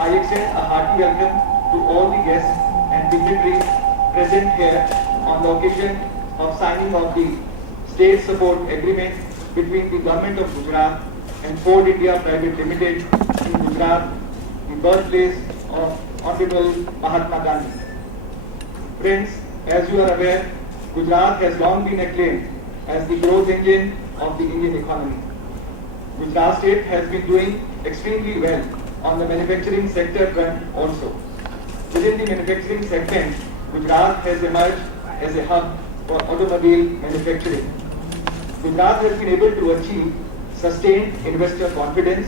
I extend a hearty welcome to all the guests and dignitaries present here on the occasion of signing of the state support agreement between the Government of Gujarat and Ford India Private Limited in Gujarat, the birthplace of Honorable Mahatma Gandhi. Friends, as you are aware, Gujarat has long been acclaimed as the growth engine of the Indian economy. Gujarat state has been doing extremely well on the manufacturing sector front also. Within the manufacturing segment, Gujarat has emerged as a hub for automobile manufacturing. Gujarat has been able to achieve sustained investor confidence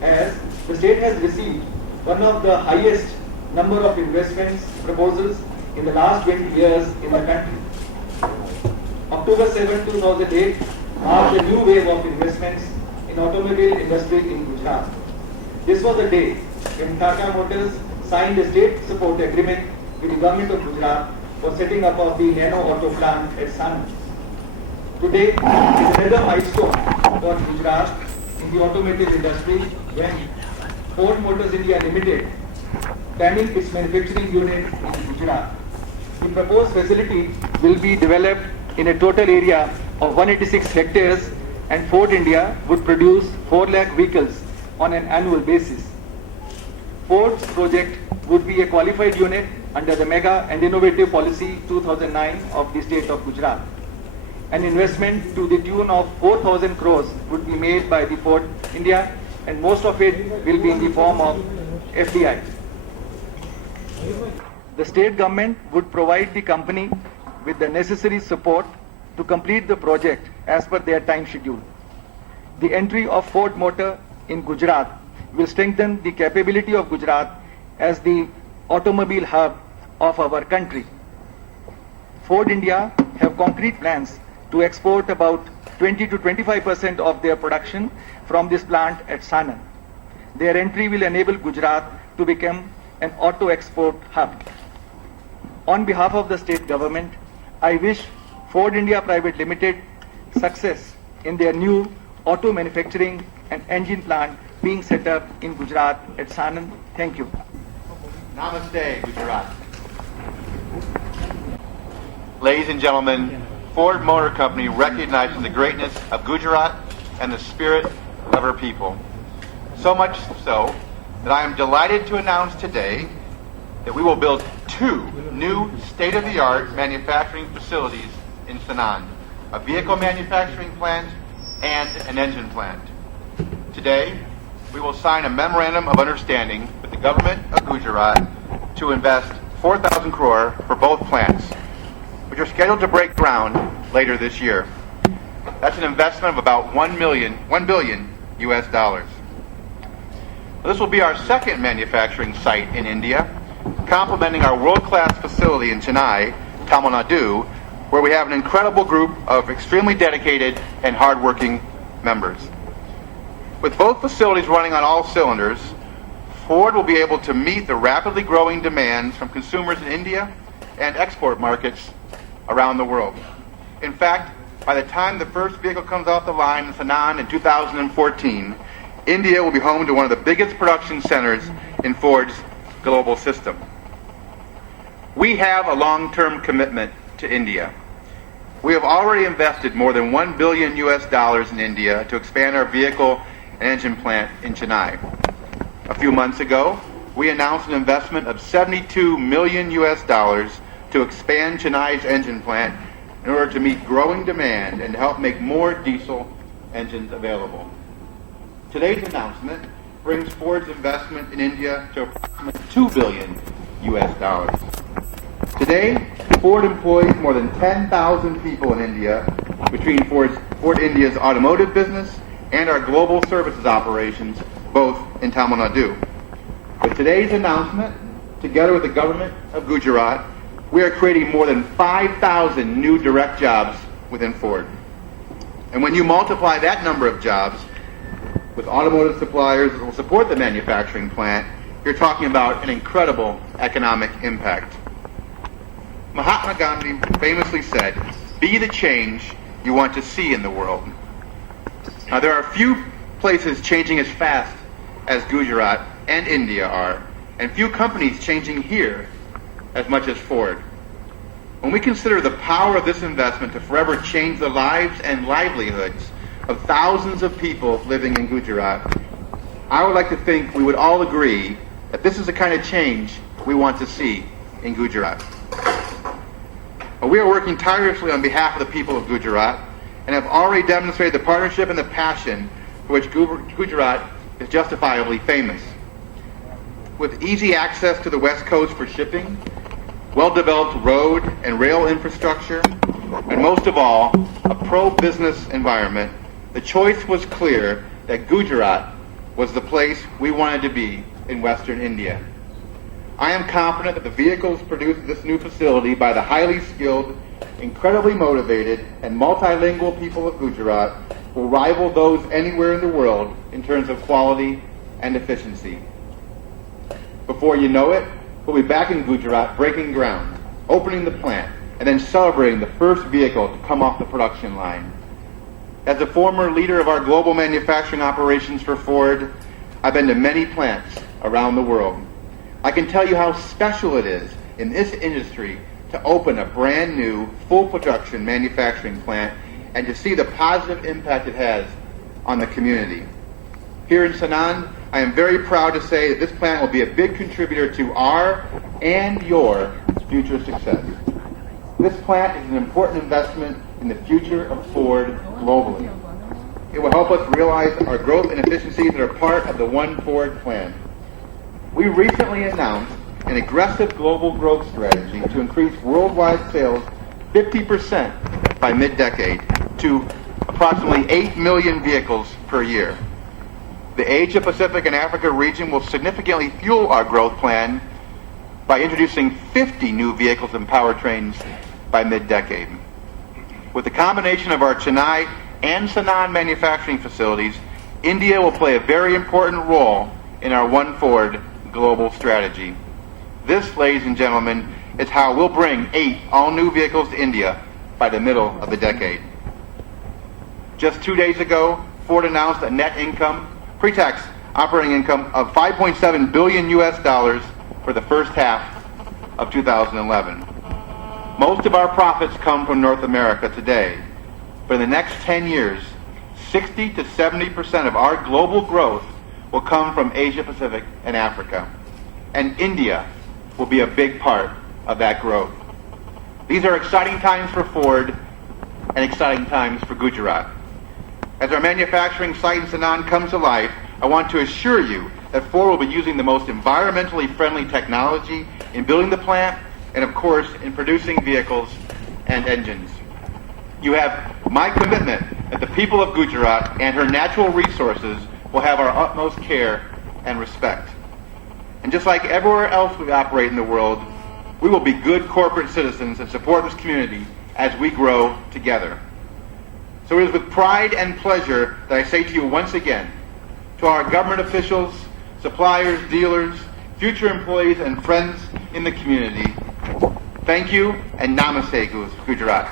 as the state has received one of the highest number of investments proposals in the last 20 years in the country. October 7, 2008 marked a new wave of investments in automobile industry in Gujarat. This was the day when Tata Motors signed a state support agreement with the Government of Gujarat for setting up of the Nano Auto plant at Sanand. Today is another milestone for Gujarat in the automotive industry when Ford Motors India Limited planning its manufacturing unit in Gujarat. The proposed facility will be developed in a total area of 186 hectares, and Ford India would produce 4 lakh vehicles on an annual basis. Ford's project would be a qualified unit under the Mega and Innovative Policy 2009 of the state of Gujarat. An investment to the tune of 4,000 crores would be made by the Ford India, and most of it will be in the form of FDI. The state government would provide the company with the necessary support to complete the project as per their time schedule. The entry of Ford Motor in Gujarat will strengthen the capability of Gujarat as the automobile hub of our country. Ford India have concrete plans to export about 20 to 25% of their production from this plant at Sanand. Their entry will enable Gujarat to become an auto export hub. On behalf of the state government, I wish Ford India Private Limited success in their new auto manufacturing and engine plant being set up in Gujarat at Sanand. Thank you. Namaste, Gujarat. Ladies and gentlemen, Ford Motor Company recognizes the greatness of Gujarat and the spirit of her people. So much so that I am delighted to announce today that we will build 2 new state-of-the-art manufacturing facilities in Sanand, a vehicle manufacturing plant and an engine plant. Today, we will sign a memorandum of understanding with the government of Gujarat to invest 4,000 crore for both plants, which are scheduled to break ground later this year. That's an investment of about $1 billion US dollars. This will be our second manufacturing site in India, complementing our world-class facility in Chennai, Tamil Nadu, where we have an incredible group of extremely dedicated and hardworking members. With both facilities running on all cylinders, Ford will be able to meet the rapidly growing demands from consumers in India and export markets around the world. In fact, by the time the first vehicle comes off the line in Sanand in 2014, India will be home to one of the biggest production centers in Ford's global system. We have a long-term commitment to India. We have already invested more than $1 billion US dollars in India to expand our vehicle and engine plant in Chennai. A few months ago, we announced an investment of $72 million US dollars to expand Chennai's engine plant in order to meet growing demand and to help make more diesel engines available. Today's announcement brings Ford's investment in India to approximately $2 billion US dollars. Today, Ford employs more than 10,000 people in India between Ford India's automotive business and our global services operations, both in Tamil Nadu. With today's announcement, together with the government of Gujarat, we are creating more than 5,000 new direct jobs within Ford. And when you multiply that number of jobs with automotive suppliers that will support the manufacturing plant, you're talking about an incredible economic impact. Mahatma Gandhi famously said, "Be the change you want to see in the world." Now, there are few places changing as fast as Gujarat and India are, and few companies changing here as much as Ford. When we consider the power of this investment to forever change the lives and livelihoods of thousands of people living in Gujarat, I would like to think we would all agree that this is the kind of change we want to see in Gujarat. We are working tirelessly on behalf of the people of Gujarat and have already demonstrated the partnership and the passion for which Gujarat is justifiably famous. With easy access to the West Coast for shipping, well-developed road and rail infrastructure, and most of all, a pro-business environment, the choice was clear that Gujarat was the place we wanted to be in Western India. I am confident that the vehicles produced at this new facility by the highly skilled, incredibly motivated, and multilingual people of Gujarat will rival those anywhere in the world in terms of quality and efficiency. Before you know it, we'll be back in Gujarat breaking ground, opening the plant, and then celebrating the first vehicle to come off the production line. As a former leader of our global manufacturing operations for Ford, I've been to many plants around the world. I can tell you how special it is in this industry to open a brand new, full production manufacturing plant and to see the positive impact it has on the community. Here in Sanand, I am very proud to say that this plant will be a big contributor to our and your future success. This plant is an important investment in the future of Ford globally. It will help us realize our growth and efficiencies that are part of the One Ford plan. We recently announced an aggressive global growth strategy to increase worldwide sales 50% by mid-decade to approximately 8 million vehicles per year. The Asia Pacific and Africa region will significantly fuel our growth plan by introducing 50 new vehicles and powertrains by mid-decade. With the combination of our Chennai and Sanand manufacturing facilities, India will play a very important role in our One Ford global strategy. This, ladies and gentlemen, is how we'll bring 8 all-new vehicles to India by the middle of the decade. Just 2 days ago, Ford announced a net income, pre-tax operating income of $5.7 billion for the first half of 2011. Most of our profits come from North America today, but in the next 10 years, 60 to 70% of our global growth will come from Asia Pacific and Africa. And India will be a big part of that growth. These are exciting times for Ford and exciting times for Gujarat. As our manufacturing site in Sanand comes to life, I want to assure you that Ford will be using the most environmentally friendly technology in building the plant and, of course, in producing vehicles and engines. You have my commitment that the people of Gujarat and her natural resources will have our utmost care and respect. And just like everywhere else we operate in the world, we will be good corporate citizens and support this community as we grow together. So it is with pride and pleasure that I say to you once again, to our government officials, suppliers, dealers, future employees, and friends in the community, thank you and namaste, Gujarat.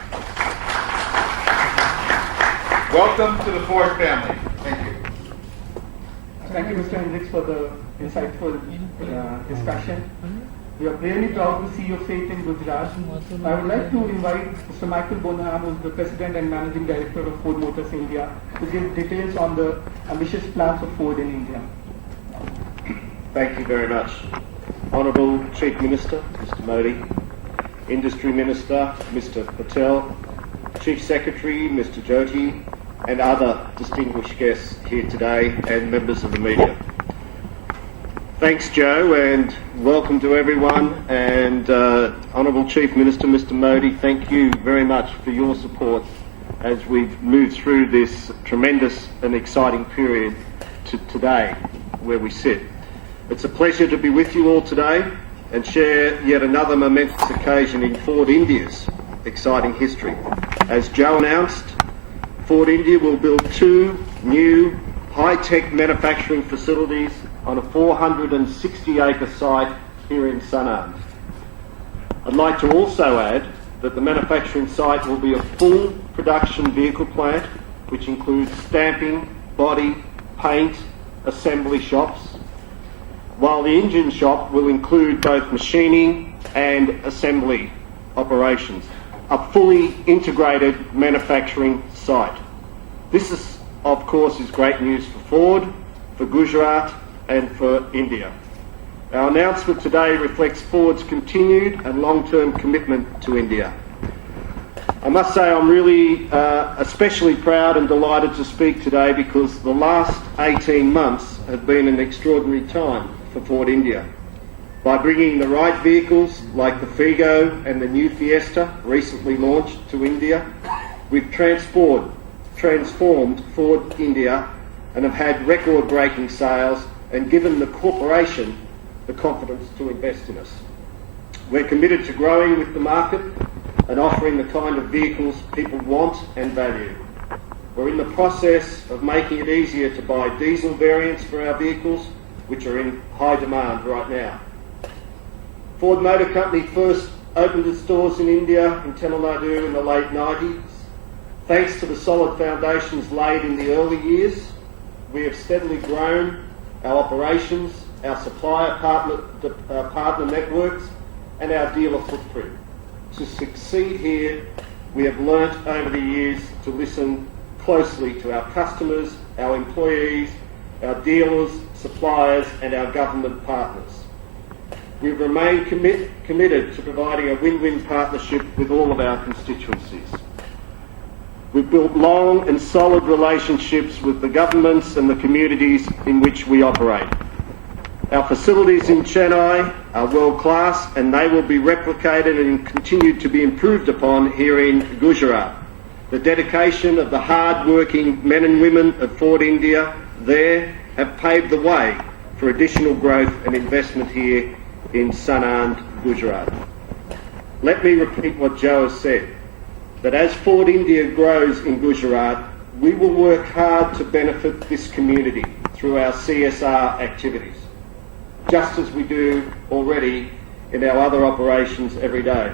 Welcome to the Ford family. Thank you. Thank you, Mr. Hendricks, for the insightful discussion. We are really proud to see your faith in Gujarat. I would like to invite Mr. Michael Bonham, who is the President and Managing Director of Ford Motors India, to give details on the ambitious plans of Ford in India. Thank you very much. Honourable Chief Minister, Mr. Modi, Industry Minister, Mr. Patel, Chief Secretary, Mr. Jyoti, and other distinguished guests here today and members of the media. Thanks, Joe, and welcome to everyone. And Honourable Chief Minister, Mr. Modi, thank you very much for your support as we've moved through this tremendous and exciting period to today, where we sit. It's a pleasure to be with you all today and share yet another momentous occasion in Ford India's exciting history. As Joe announced, Ford India will build 2 new high-tech manufacturing facilities on a 460-acre site here in Sanand. I'd like to also add that the manufacturing site will be a full production vehicle plant, which includes stamping, body, paint, assembly shops, while the engine shop will include both machining and assembly operations, a fully integrated manufacturing site. This is, of course, is great news for Ford, for Gujarat and for India. Our announcement today reflects Ford's continued and long-term commitment to India. I must say I'm really especially proud and delighted to speak today because the last 18 months have been an extraordinary time for Ford India. By bringing the right vehicles like the Figo and the new Fiesta, recently launched, to India, we've transformed Ford India and have had record-breaking sales and given the corporation the confidence to invest in us. We're committed to growing with the market and offering the kind of vehicles people want and value. We're in the process of making it easier to buy diesel variants for our vehicles, which are in high demand right now. Ford Motor Company first opened its doors in India, in Tamil Nadu, in the late 90s. Thanks to the solid foundations laid in the early years, we have steadily grown our operations, our supplier partner networks, and our dealer footprint. To succeed here, we have learnt over the years to listen closely to our customers, our employees, our dealers, suppliers, and our government partners. We've remained committed to providing a win-win partnership with all of our constituencies. We've built long and solid relationships with the governments and the communities in which we operate. Our facilities in Chennai are world-class and they will be replicated and continued to be improved upon here in Gujarat. The dedication of the hard-working men and women of Ford India there have paved the way for additional growth and investment here in Sanand, Gujarat. Let me repeat what Joe has said, that as Ford India grows in Gujarat, we will work hard to benefit this community through our CSR activities, just as we do already in our other operations every day.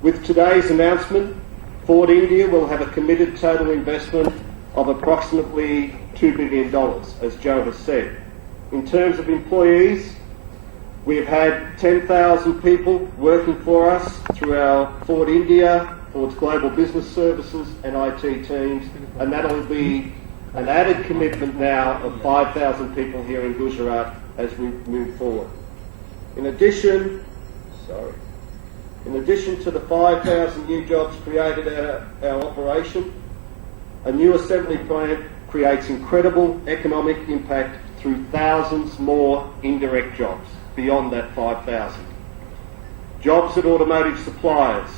With today's announcement, Ford India will have a committed total investment of approximately $2 billion, as Joe has said. In terms of employees, we've had 10,000 people working for us through our Ford India, Ford's Global Business Services and IT teams, and that'll be an added commitment now of 5,000 people here in Gujarat as we move forward. In addition to the 5,000 new jobs created at our operation, a new assembly plant creates incredible economic impact through thousands more indirect jobs beyond that 5,000. Jobs at automotive suppliers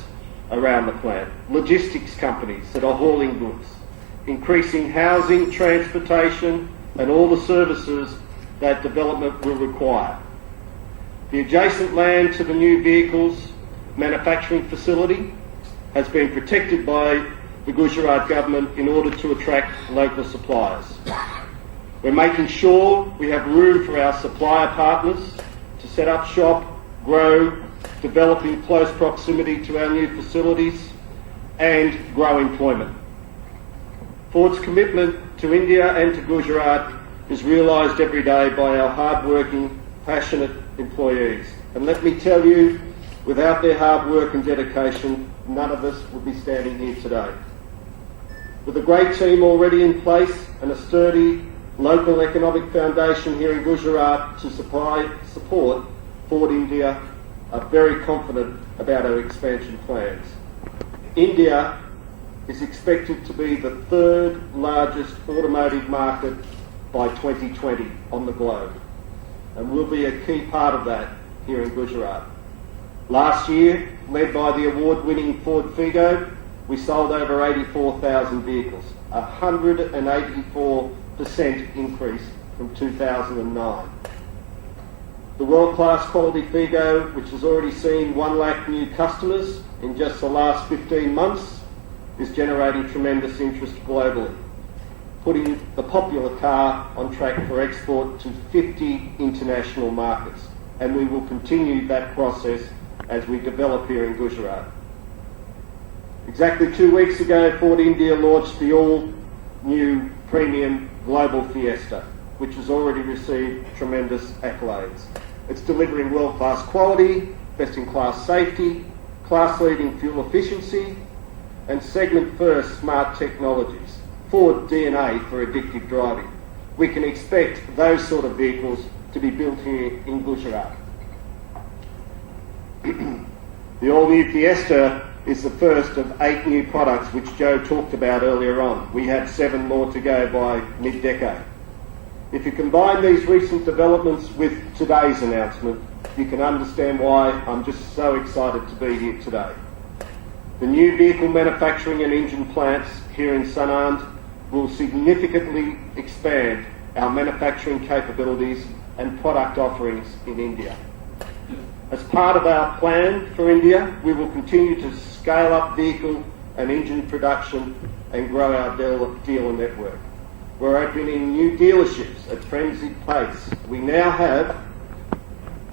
around the plant, logistics companies that are hauling goods, increasing housing, transportation and all the services that development will require. The adjacent land to the new vehicles manufacturing facility has been protected by the Gujarat government in order to attract local suppliers. We're making sure we have room for our supplier partners to set up shop, grow, develop in close proximity to our new facilities and grow employment. Ford's commitment to India and to Gujarat is realised every day by our hard-working, passionate employees. And let me tell you, without their hard work and dedication, none of us would be standing here today. With a great team already in place and a sturdy local economic foundation here in Gujarat to support Ford India, are very confident about our expansion plans. India is expected to be the third largest automotive market by 2020 on the globe, and will be a key part of that here in Gujarat. Last year, led by the award-winning Ford Figo, we sold over 84,000 vehicles, a 184% increase from 2009. The world-class quality Figo, which has already seen 1 lakh new customers in just the last 15 months, is generating tremendous interest globally, putting the popular car on track for export to 50 international markets. And we will continue that process as we develop here in Gujarat. Exactly 2 weeks ago, Ford India launched the all-new premium Global Fiesta, which has already received tremendous accolades. It's delivering world-class quality, best-in-class safety, class-leading fuel efficiency, and segment-first smart technologies, Ford DNA for addictive driving. We can expect those sort of vehicles to be built here in Gujarat. The all-new Fiesta is the first of 8 new products which Joe talked about earlier on. We have 7 more to go by mid-decade. If you combine these recent developments with today's announcement, you can understand why I'm just so excited to be here today. The new vehicle manufacturing and engine plants here in Sanand will significantly expand our manufacturing capabilities and product offerings in India. As part of our plan for India, we will continue to scale up vehicle and engine production and grow our dealer network. We're opening new dealerships at frenzied pace. We now have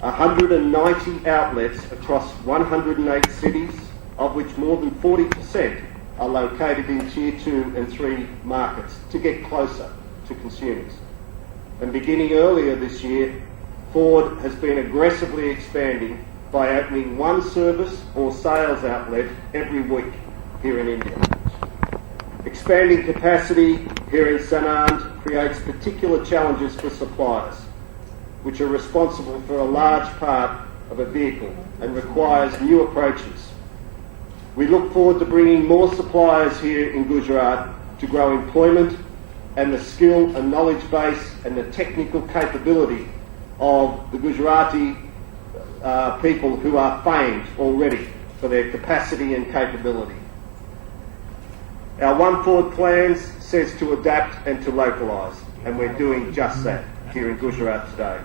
190 outlets across 108 cities, of which more than 40% are located in Tier 2 and 3 markets to get closer to consumers. And beginning earlier this year, Ford has been aggressively expanding by opening one service or sales outlet every week here in India. Expanding capacity here in Sanand creates particular challenges for suppliers, which are responsible for a large part of a vehicle and requires new approaches. We look forward to bringing more suppliers here in Gujarat to grow employment and the skill and knowledge base and the technical capability of the Gujarati people who are famed already for their capacity and capability. Our One Ford plans says to adapt and to localise, and we're doing just that here in Gujarat today.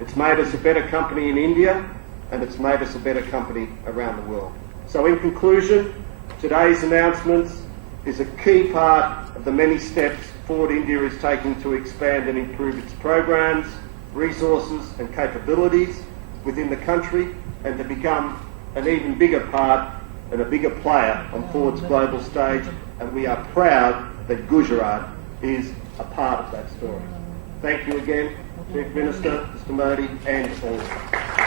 It's made us a better company in India, and it's made us a better company around the world. So in conclusion, today's announcements is a key part of the many steps Ford India is taking to expand and improve its programs, resources and capabilities within the country and to become an even bigger part and a bigger player on Ford's global stage, and we are proud that Gujarat is a part of that story. Thank you again, Chief Minister, Mr. Modi, and all of you.